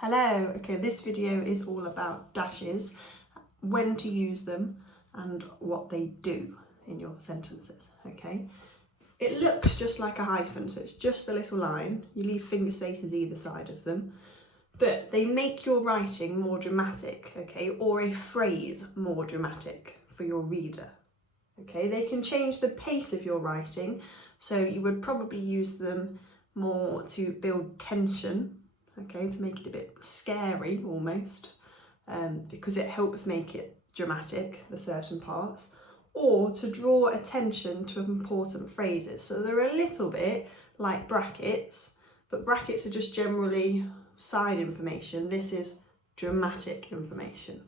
Hello, okay, this video is all about dashes, when to use them and what they do in your sentences, okay? It looks just like a hyphen, so it's just a little line. You leave finger spaces either side of them, but they make your writing more dramatic, okay, or a phrase more dramatic for your reader, okay? They can change the pace of your writing, so you would probably use them more to build tension, okay, to make it a bit scary almost, because it helps make it dramatic, the certain parts, or to draw attention to important phrases. So they're a little bit like brackets, but brackets are just generally side information. This is dramatic information.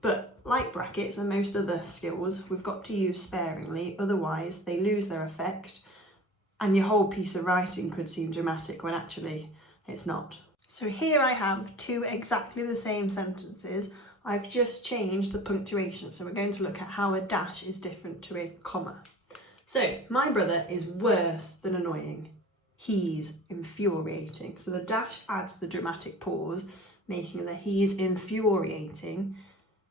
But like brackets and most other skills, we've got to use sparingly, otherwise they lose their effect and your whole piece of writing could seem dramatic when actually it's not. So here I have two exactly the same sentences. I've just changed the punctuation, so we're going to look at how a dash is different to a comma. So, my brother is worse than annoying. He's infuriating. So the dash adds the dramatic pause, making the he's infuriating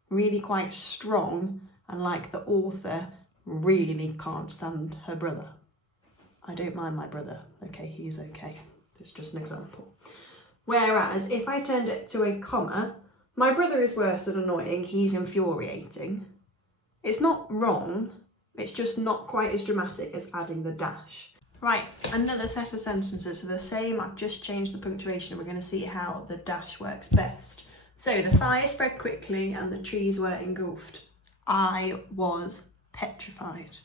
really quite strong, and like the author really can't stand her brother. I don't mind my brother, okay, he's okay. It's just an example. Whereas if I turned it to a comma, my brother is worse than annoying, he's infuriating. It's not wrong, it's just not quite as dramatic as adding the dash. Right, another set of sentences are the same, I've just changed the punctuation and we're going to see how the dash works best. So, the fire spread quickly and the trees were engulfed. I was petrified.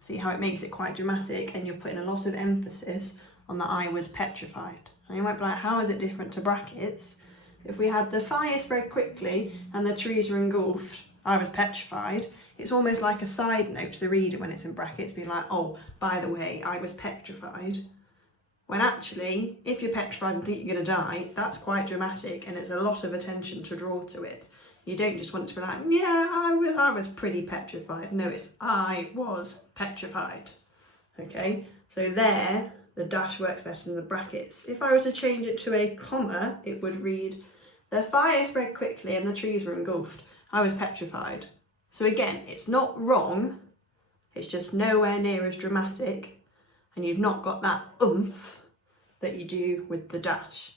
See how it makes it quite dramatic and you're putting a lot of emphasis on that I was petrified. And you might be like, how is it different to brackets? If we had the fire spread quickly and the trees were engulfed, I was petrified, it's almost like a side note to the reader when it's in brackets, being like, oh, by the way, I was petrified. When actually, if you're petrified and think you're going to die, that's quite dramatic and it's a lot of attention to draw to it. You don't just want it to be like, yeah, I was pretty petrified. No, it's I was petrified. Okay, so there, the dash works better than the brackets. If I were to change it to a comma, it would read, the fire spread quickly and the trees were engulfed. I was petrified. So again, it's not wrong, it's just nowhere near as dramatic, and you've not got that oomph that you do with the dash.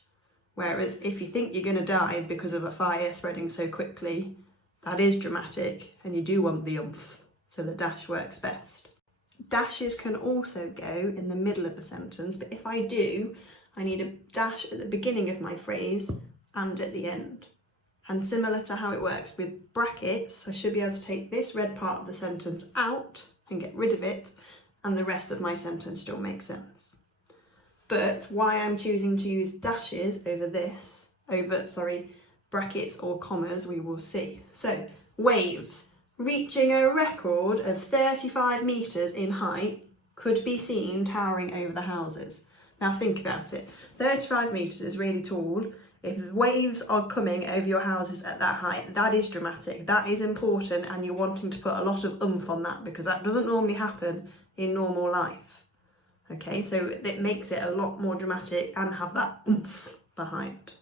Whereas if you think you're going to die because of a fire spreading so quickly, that is dramatic and you do want the oomph, so the dash works best. Dashes can also go in the middle of a sentence, but if I do, I need a dash at the beginning of my phrase and at the end. And similar to how it works with brackets, I should be able to take this red part of the sentence out and get rid of it, and the rest of my sentence still makes sense. But why I'm choosing to use dashes over brackets or commas, we will see. So, waves. Reaching a record of 35 metres in height, could be seen towering over the houses. Now think about it, 35 metres is really tall. If waves are coming over your houses at that height, that is dramatic, that is important, and you're wanting to put a lot of oomph on that because that doesn't normally happen in normal life. Okay, so it makes it a lot more dramatic and have that oomph behind.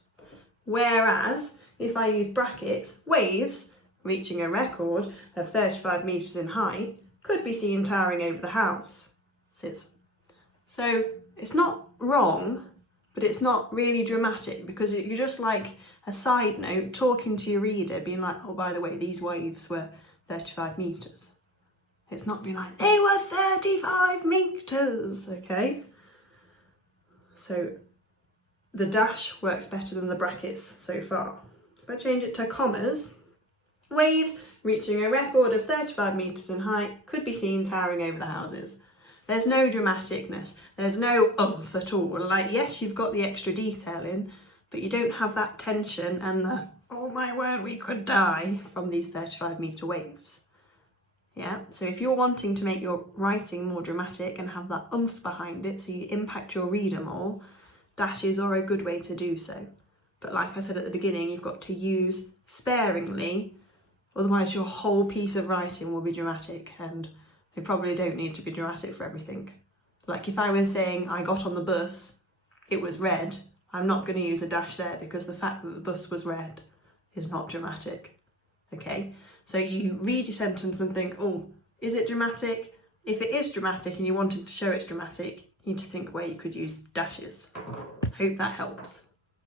Whereas, if I use brackets, waves, reaching a record of 35 metres in height, could be seen towering over the house. So it's not wrong, but it's not really dramatic because you're just like a side note talking to your reader, being like, oh, by the way, these waves were 35 metres. It's not being like, they were 35 metres, okay? So the dash works better than the brackets so far. If I change it to commas, waves reaching a record of 35 metres in height could be seen towering over the houses. There's no dramaticness, there's no oomph at all. Like, yes, you've got the extra detail in, but you don't have that tension and the, oh my word, we could die from these 35 metre waves. Yeah, so if you're wanting to make your writing more dramatic and have that oomph behind it so you impact your reader more, dashes are a good way to do so. But like I said at the beginning, you've got to use sparingly, otherwise your whole piece of writing will be dramatic, and they probably don't need to be dramatic for everything. Like if I was saying I got on the bus, it was red, I'm not going to use a dash there because the fact that the bus was red is not dramatic. Okay, so you read your sentence and think, oh, is it dramatic? If it is dramatic and you wanted to show it's dramatic, you need to think where you could use dashes. Hope that helps.